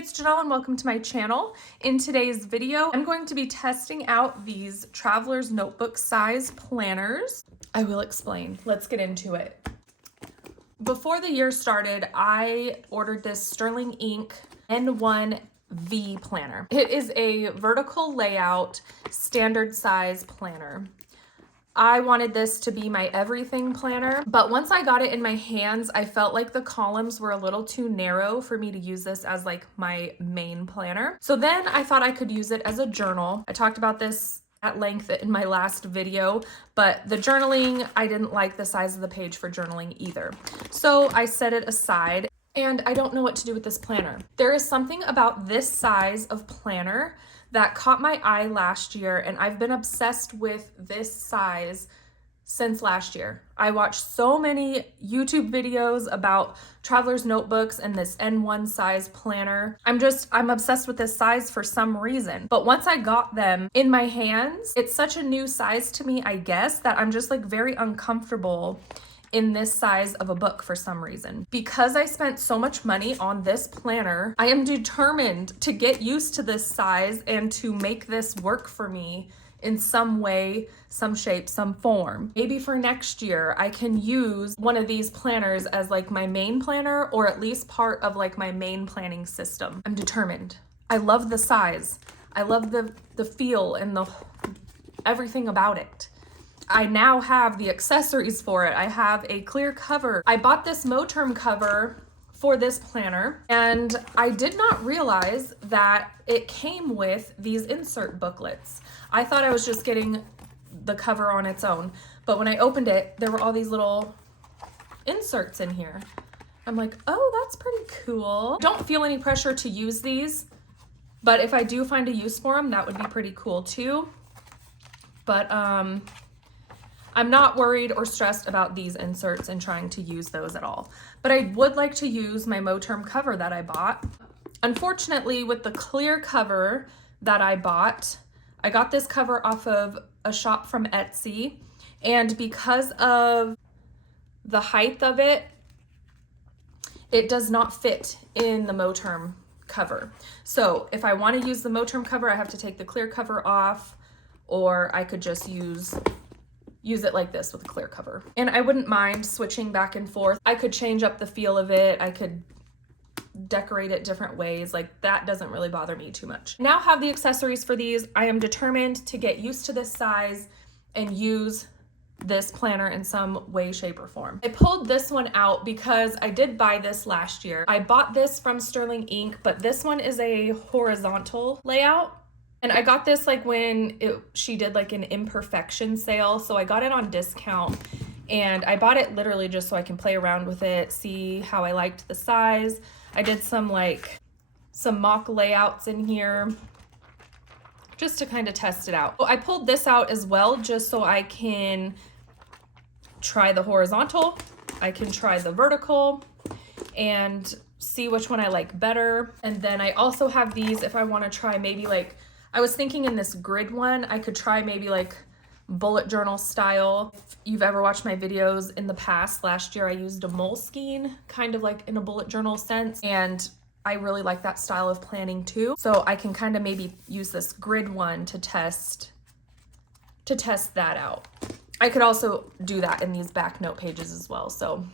it's Janelle and welcome to my channel. In today's video, I'm going to be testing out these Traveler's Notebook size planners. I will explain. Let's get into it. Before the year started, I ordered this Sterling Ink N1V Planner. It is a vertical layout, standard size planner. I wanted this to be my everything planner, but once I got it in my hands, I felt like the columns were a little too narrow for me to use this as like my main planner. So then I thought I could use it as a journal. I talked about this at length in my last video, but the journaling, I didn't like the size of the page for journaling either. So I set it aside and I don't know what to do with this planner. There is something about this size of planner that caught my eye last year, and I've been obsessed with this size since last year. I watched so many YouTube videos about traveler's notebooks and this N1 size planner. I'm obsessed with this size for some reason. But once I got them in my hands, it's such a new size to me, I guess, that I'm just like very uncomfortable in this size of a book for some reason. Because I spent so much money on this planner, I am determined to get used to this size and to make this work for me in some way, some shape, some form. Maybe for next year, I can use one of these planners as like my main planner, or at least part of like my main planning system. I'm determined. I love the size. I love the feel and everything about it. I now have the accessories for it. I have a clear cover. I bought this Moterm cover for this planner, and I did not realize that it came with these insert booklets. I thought I was just getting the cover on its own, but when I opened it, there were all these little inserts in here. I'm like, oh, that's pretty cool. Don't feel any pressure to use these, but if I do find a use for them, that would be pretty cool too. But I'm not worried or stressed about these inserts and trying to use those at all. But I would like to use my Moterm cover that I bought. Unfortunately, with the clear cover that I bought, I got this cover off of a shop from Etsy. And because of the height of it, it does not fit in the Moterm cover. So if I want to use the Moterm cover, I have to take the clear cover off, or I could just use it like this with a clear cover. And I wouldn't mind switching back and forth. I could change up the feel of it. I could decorate it different ways. Like, that doesn't really bother me too much. Now have the accessories for these. I am determined to get used to this size and use this planner in some way, shape, or form. I pulled this one out because I did buy this last year. I bought this from Sterling Ink, but this one is a horizontal layout. And I got this like when she did like an imperfection sale. So I got it on discount, and I bought it literally just so I can play around with it, see how I liked the size. I did some mock layouts in here just to kind of test it out. I pulled this out as well just so I can try the horizontal, I can try the vertical, and see which one I like better. And then I also have these if I want to try maybe like, I was thinking in this grid one, I could try maybe like bullet journal style. If you've ever watched my videos in the past, last year I used a Moleskine, kind of like in a bullet journal sense. And I really like that style of planning too. So I can kind of maybe use this grid one to test that out. I could also do that in these back note pages as well. So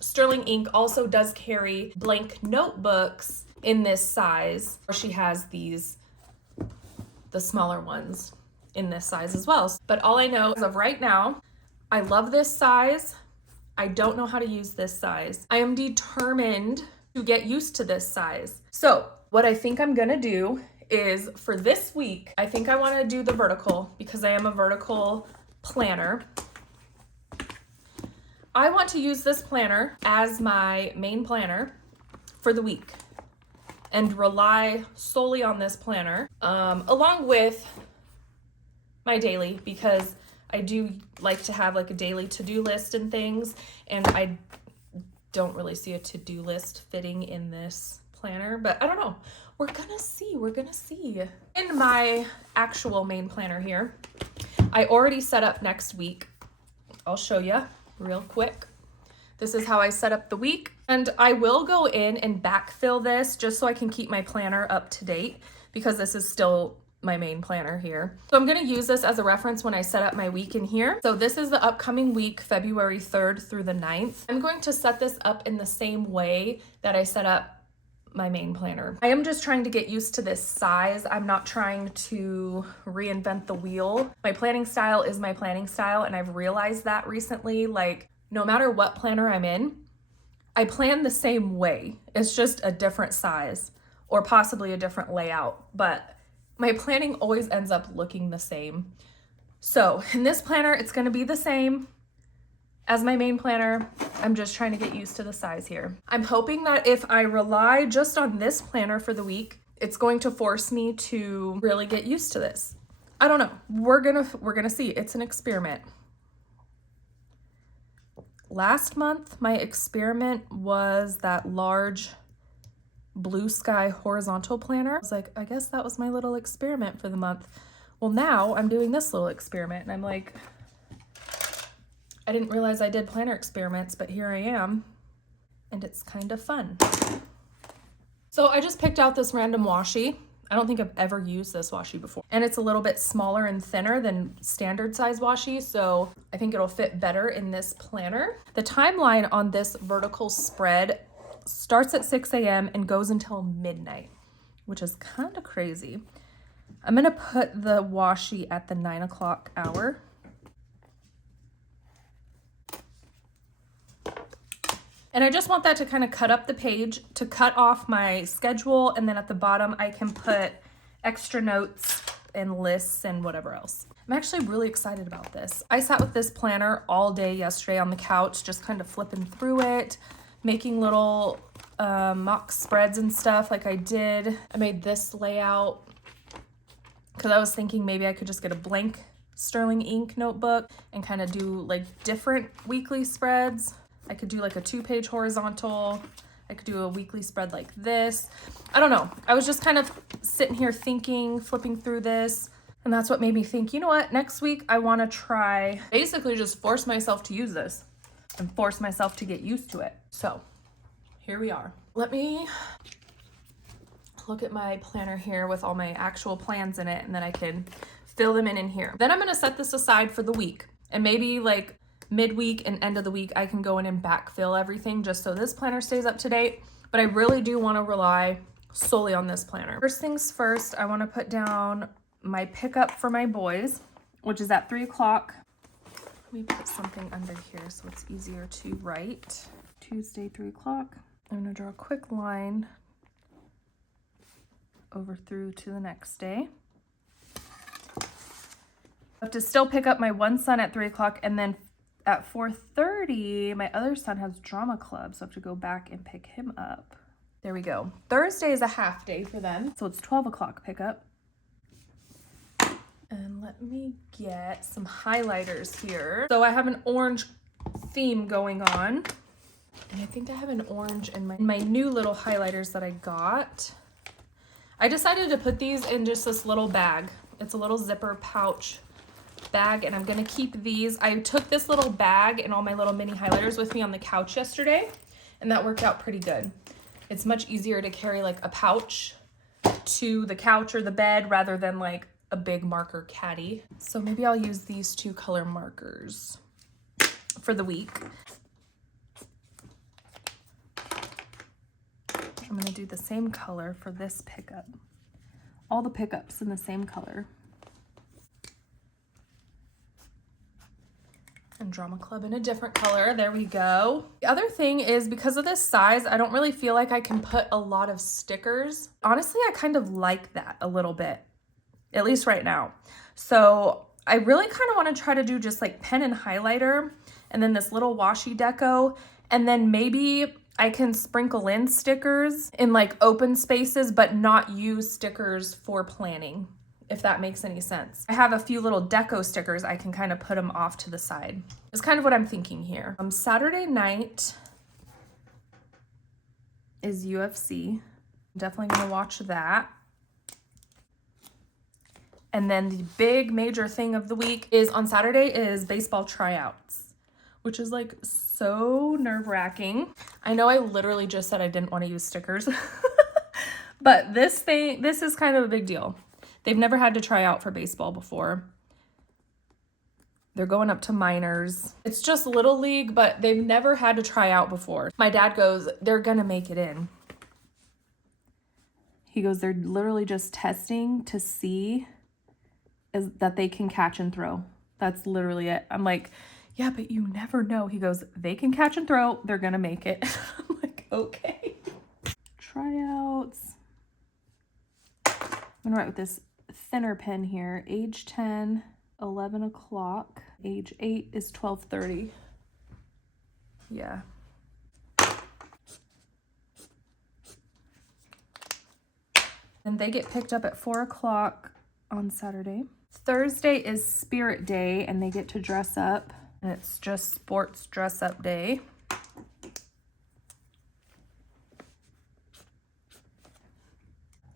Sterling Ink also does carry blank notebooks in this size. She has the smaller ones in this size as well. But all I know as of right now, I love this size. I don't know how to use this size. I am determined to get used to this size. So what I think I'm gonna do is, for this week, I think I wanna do the vertical because I am a vertical planner. I want to use this planner as my main planner for the week and rely solely on this planner, along with my daily, because I do like to have like a daily to-do list and things, and I don't really see a to-do list fitting in this planner, but I don't know. We're gonna see. In my actual main planner here, I already set up next week. I'll show you real quick. This is how I set up the week. And I will go in and backfill this just so I can keep my planner up to date, because this is still my main planner here. So I'm going to use this as a reference when I set up my week in here. So this is the upcoming week, February 3rd through the 9th. I'm going to set this up in the same way that I set up my main planner. I am just trying to get used to this size. I'm not trying to reinvent the wheel. My planning style is my planning style, and I've realized that recently, like no matter what planner I'm in, I plan the same way. It's just a different size or possibly a different layout, but my planning always ends up looking the same. So in this planner, it's gonna be the same as my main planner. I'm just trying to get used to the size here. I'm hoping that if I rely just on this planner for the week, it's going to force me to really get used to this. I don't know. We're gonna see. It's an experiment. Last month, my experiment was that large blue sky horizontal planner. I was like, I guess that was my little experiment for the month. Well, now I'm doing this little experiment, and I'm like, I didn't realize I did planner experiments, but here I am, and it's kind of fun. So I just picked out this random washi. I don't think I've ever used this washi before. And it's a little bit smaller and thinner than standard size washi, so I think it'll fit better in this planner. The timeline on this vertical spread starts at 6 a.m. and goes until midnight, which is kind of crazy. I'm gonna put the washi at the 9 o'clock hour. And I just want that to kind of cut up the page, to cut off my schedule, and then at the bottom I can put extra notes and lists and whatever else. I'm actually really excited about this. I sat with this planner all day yesterday on the couch, just kind of flipping through it, making little mock spreads and stuff like I did. I made this layout because I was thinking maybe I could just get a blank Sterling Ink notebook and kind of do like different weekly spreads. I could do like a 2-page horizontal. I could do a weekly spread like this. I don't know. I was just kind of sitting here thinking, flipping through this, and that's what made me think, you know what, next week I want to try, basically just force myself to use this and force myself to get used to it. So here we are. Let me look at my planner here with all my actual plans in it, and then I can fill them in here. Then I'm going to set this aside for the week, and maybe like midweek and end of the week I can go in and backfill everything just so this planner stays up to date. But I really do want to rely solely on this planner. First things first, I want to put down my pickup for my boys, which is at 3 o'clock. Let me put something under here so it's easier to write. Tuesday, 3 o'clock. I'm going to draw a quick line over through to the next day. I have to still pick up my one son at 3 o'clock, and then at 4:30, my other son has drama club, so I have to go back and pick him up. There we go. Thursday is a half day for them, so it's 12 o'clock pickup. And let me get some highlighters here. So I have an orange theme going on, and I think I have an orange in my new little highlighters that I got. I decided to put these in just this little bag. It's a little zipper pouch bag, and I'm gonna keep these. I took this little bag and all my little mini highlighters with me on the couch yesterday, and that worked out pretty good. It's much easier to carry like a pouch to the couch or the bed rather than like a big marker caddy. So maybe I'll use these 2 color markers for the week. I'm gonna do the same color for this pickup. All the pickups in the same color. And drama club in a different color. There we go. The other thing is, because of this size, I don't really feel like I can put a lot of stickers. Honestly, I kind of like that a little bit, at least right now. So I really kind of want to try to do just like pen and highlighter, and then this little washi deco, and then maybe I can sprinkle in stickers in like open spaces, but not use stickers for planning, if that makes any sense. I have a few little deco stickers. I can kind of put them off to the side. It's kind of what I'm thinking here. Saturday night is UFC. I'm definitely gonna watch that. And then the big major thing of the week is on Saturday is baseball tryouts, which is like so nerve-wracking. I know I literally just said I didn't want to use stickers, but this is kind of a big deal. They've never had to try out for baseball before. They're going up to minors. It's just Little League, but they've never had to try out before. My dad goes, they're gonna make it in. He goes, they're literally just testing to see that they can catch and throw. That's literally it. I'm like, yeah, but you never know. He goes, they can catch and throw. They're gonna make it. I'm like, okay. Tryouts. I'm gonna write with this thinner pen here. Age 10, 11 o'clock. Age 8 is 12:30. Yeah. And they get picked up at 4 o'clock on Saturday. Thursday is Spirit Day and they get to dress up. And it's just sports dress up day.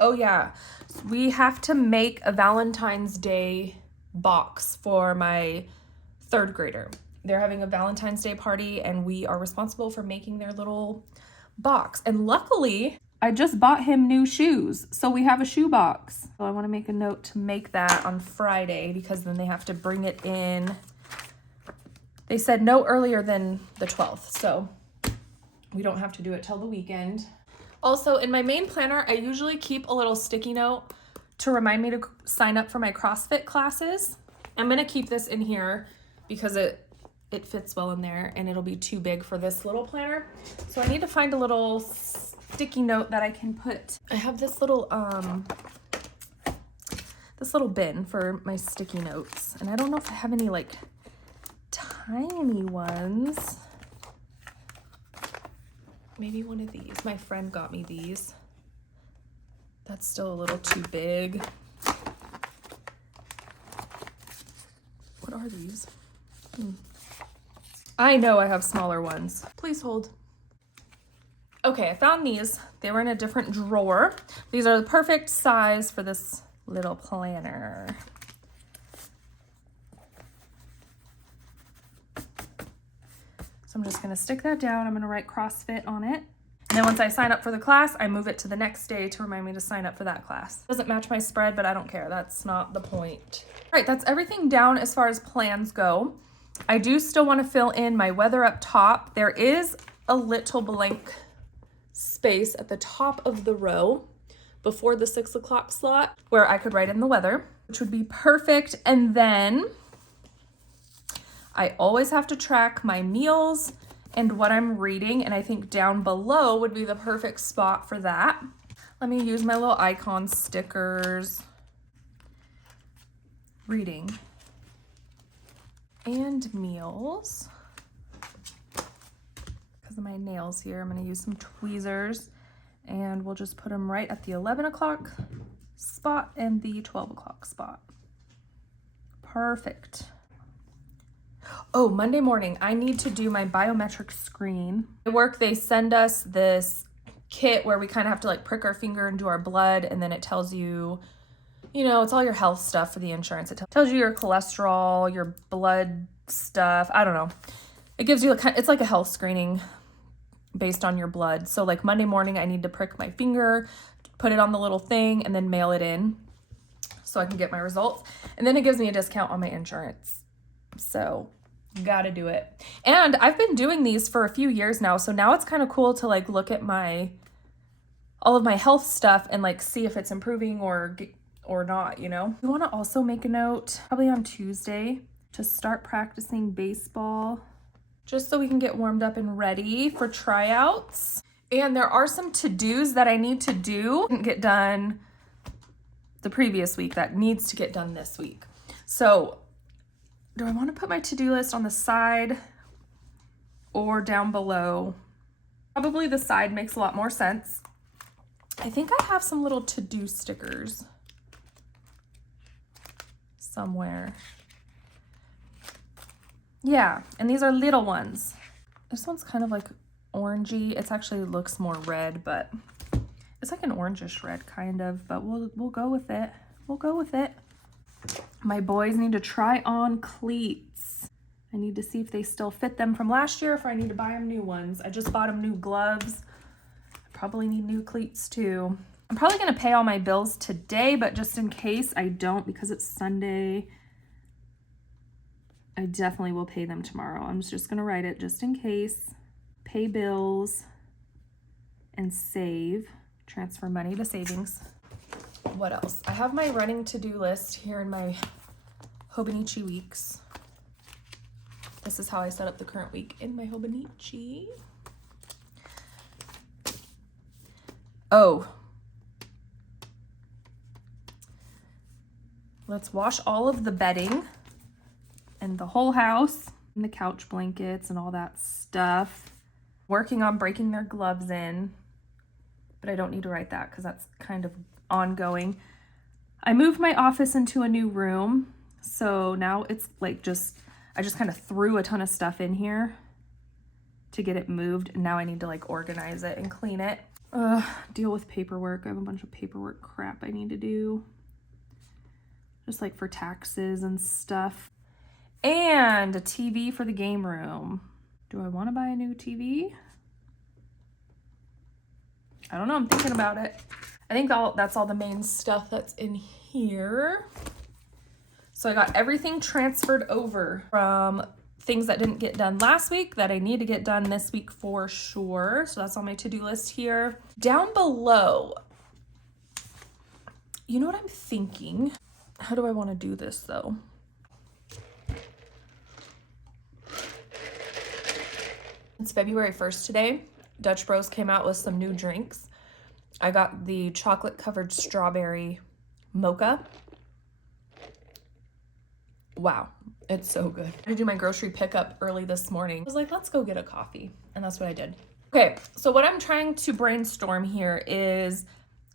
Oh yeah, we have to make a Valentine's Day box for my 3rd grader. They're having a Valentine's Day party and we are responsible for making their little box. And luckily, I just bought him new shoes, so we have a shoe box. So I want to make a note to make that on Friday because then they have to bring it in. They said no earlier than the 12th, so we don't have to do it till the weekend. Also, in my main planner, I usually keep a little sticky note to remind me to sign up for my CrossFit classes. I'm gonna keep this in here because it fits well in there and it'll be too big for this little planner. So I need to find a little sticky note that I can put. I have this little bin for my sticky notes, and I don't know if I have any like tiny ones. Maybe one of these. My friend got me these. That's still a little too big. What are these? I know I have smaller ones. Please hold. Okay, I found these. They were in a different drawer. These are the perfect size for this little planner. So I'm just gonna stick that down. I'm gonna write CrossFit on it. And then once I sign up for the class, I move it to the next day to remind me to sign up for that class. Doesn't match my spread, but I don't care. That's not the point. All right, that's everything down as far as plans go. I do still wanna fill in my weather up top. There is a little blank space at the top of the row before the 6 o'clock slot where I could write in the weather, which would be perfect. And then I always have to track my meals and what I'm reading, and I think down below would be the perfect spot for that. Let me use my little icon stickers. Reading and meals. Because of my nails here, I'm gonna use some tweezers and we'll just put them right at the 11 o'clock spot and the 12 o'clock spot. Perfect. Oh, Monday morning, I need to do my biometric screen. At work, they send us this kit where we kind of have to like prick our finger and do our blood, and then it tells you, you know, it's all your health stuff for the insurance. It tells you your cholesterol, your blood stuff. I don't know. It gives you, it's like a health screening based on your blood. So like Monday morning, I need to prick my finger, put it on the little thing, and then mail it in so I can get my results. And then it gives me a discount on my insurance. So gotta do it. And I've been doing these for a few years now, so now it's kind of cool to like look at all of my health stuff and like see if it's improving or not, you know. We want to also make a note probably on Tuesday to start practicing baseball just so we can get warmed up and ready for tryouts. And there are some to-dos that I need to do. Didn't get done the previous week that needs to get done this week. So do I want to put my to-do list on the side or down below? Probably the side makes a lot more sense. I think I have some little to-do stickers somewhere. Yeah, and these are little ones. This one's kind of like orangey. It actually looks more red, but it's like an orangish red kind of, but we'll go with it. We'll go with it. My boys need to try on cleats. I need to see if they still fit them from last year, if I need to buy them new ones. I just bought them new gloves. I probably need new cleats too. I'm probably gonna pay all my bills today, but just in case I don't, because it's Sunday, I definitely will pay them tomorrow. I'm just gonna write it just in case. Pay bills and save, transfer money to savings. What else? I have my running to-do list here in my Hobonichi weeks. This is how I set up the current week in my Hobonichi. Oh, let's wash all of the bedding and the whole house and the couch blankets and all that stuff. Working on breaking their gloves in, but I don't need to write that because that's kind of ongoing. I moved my office into a new room, so now it's like I just kind of threw a ton of stuff in here to get it moved, and now I need to like organize it and clean it. Deal with paperwork. I have a bunch of paperwork crap I need to do, just like for taxes and stuff. And a TV for the game room. Do I want to buy a new TV? I don't know, I'm thinking about it. I think that's all the main stuff that's in here. So I got everything transferred over from things that didn't get done last week that I need to get done this week for sure. So that's on my to-do list here. Down below, you know what I'm thinking? How do I want to do this though? It's February 1st today. Dutch Bros came out with some new drinks. I got the chocolate covered strawberry mocha. Wow, it's so good. I do my grocery pickup early this morning. I was like, let's go get a coffee. And that's what I did. Okay, so what I'm trying to brainstorm here is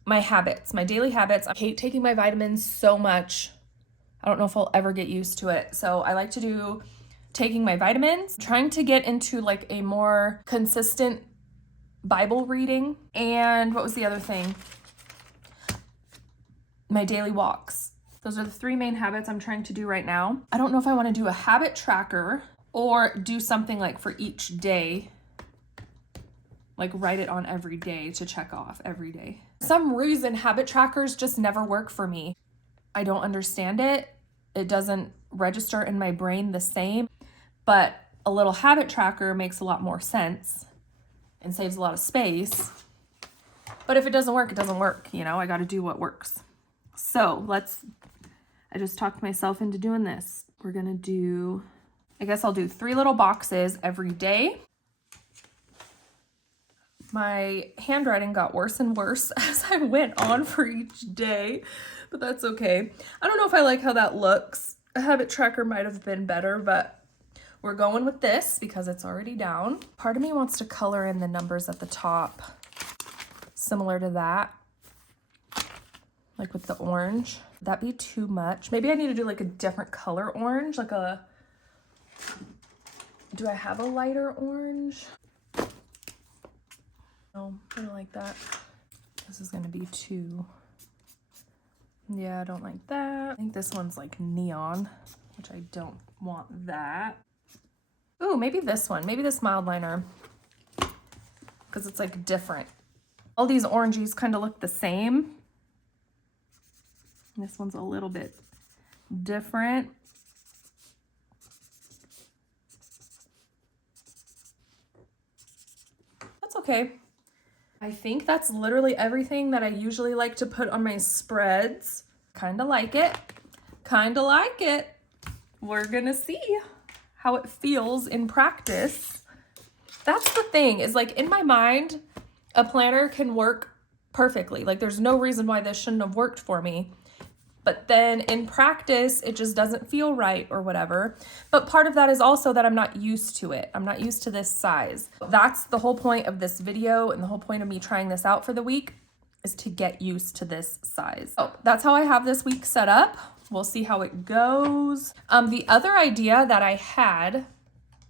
my habits, my daily habits. I hate taking my vitamins so much. I don't know if I'll ever get used to it. So I like to do taking my vitamins, trying to get into like a more consistent Bible reading. And what was the other thing? My daily walks. Those are the three main habits I'm trying to do right now. I don't know if I want to do a habit tracker or do something like for each day, like write it on every day to check off every day. For some reason, habit trackers just never work for me. I don't understand it. It doesn't register in my brain the same, but a little habit tracker makes a lot more sense and saves a lot of space. But if it doesn't work, it doesn't work. You know, I got to do what works. So I just talked myself into doing this. We're going to do, I guess I'll do 3 little boxes every day. My handwriting got worse and worse as I went on for each day, but that's okay. I don't know if I like how that looks. A habit tracker might have been better, but we're going with this because it's already down. Part of me wants to color in the numbers at the top, similar to that, like with the orange. Would that be too much? Maybe I need to do like a different color orange, like a, do I have a lighter orange? No, I don't like that. This is gonna be too, yeah, I don't like that. I think this one's like neon, which I don't want that. Ooh, maybe this one, maybe this mild liner, because it's like different. All these oranges kind of look the same. This one's a little bit different. That's okay. I think that's literally everything that I usually like to put on my spreads. Kind of like it. Kind of like it. We're gonna see how it feels in practice. That's the thing, is like in my mind, a planner can work perfectly. Like there's no reason why this shouldn't have worked for me. But then in practice, it just doesn't feel right or whatever. But part of that is also that I'm not used to it. I'm not used to this size. That's the whole point of this video, and the whole point of me trying this out for the week is to get used to this size. So that's how I have this week set up. We'll see how it goes. The other idea that I had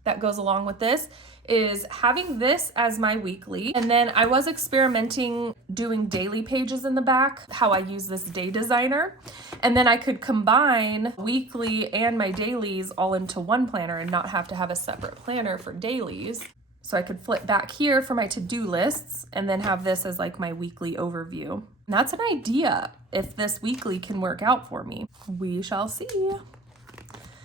that goes along with this is having this as my weekly. And then I was experimenting doing daily pages in the back, how I use this day designer. And then I could combine weekly and my dailies all into one planner and not have to have a separate planner for dailies. So I could flip back here for my to-do lists and then have this as like my weekly overview. And that's an idea if this weekly can work out for me. We shall see.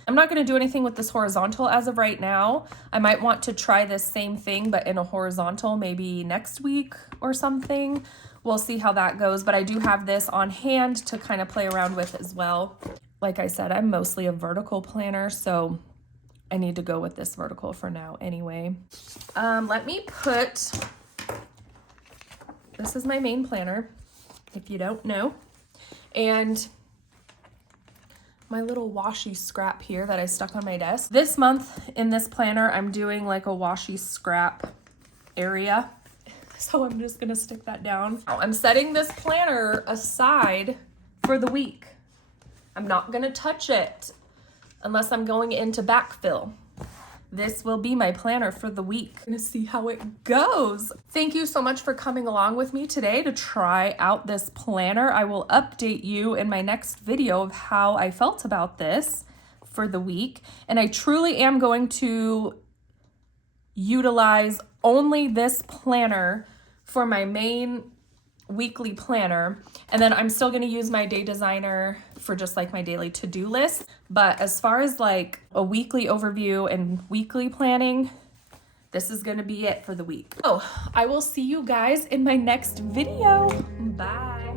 I'm not going to do anything with this horizontal as of right now. I might want to try this same thing, but in a horizontal maybe next week or something. We'll see how that goes, but I do have this on hand to kind of play around with as well. Like I said, I'm mostly a vertical planner, so I need to go with this vertical for now anyway. Let me put, this is my main planner, if you don't know, and my little washi scrap here that I stuck on my desk. This month in this planner, I'm doing like a washi scrap area. So I'm just gonna stick that down. I'm setting this planner aside for the week. I'm not gonna touch it unless I'm going into backfill. This will be my planner for the week. I'm gonna see how it goes. Thank you so much for coming along with me today to try out this planner. I will update you in my next video of how I felt about this for the week. And I truly am going to utilize only this planner for my main weekly planner, and then I'm still going to use my day designer for just like my daily to-do list. But as far as like a weekly overview and weekly planning, this is going to be it for the week. Oh, I will see you guys in my next video. Bye.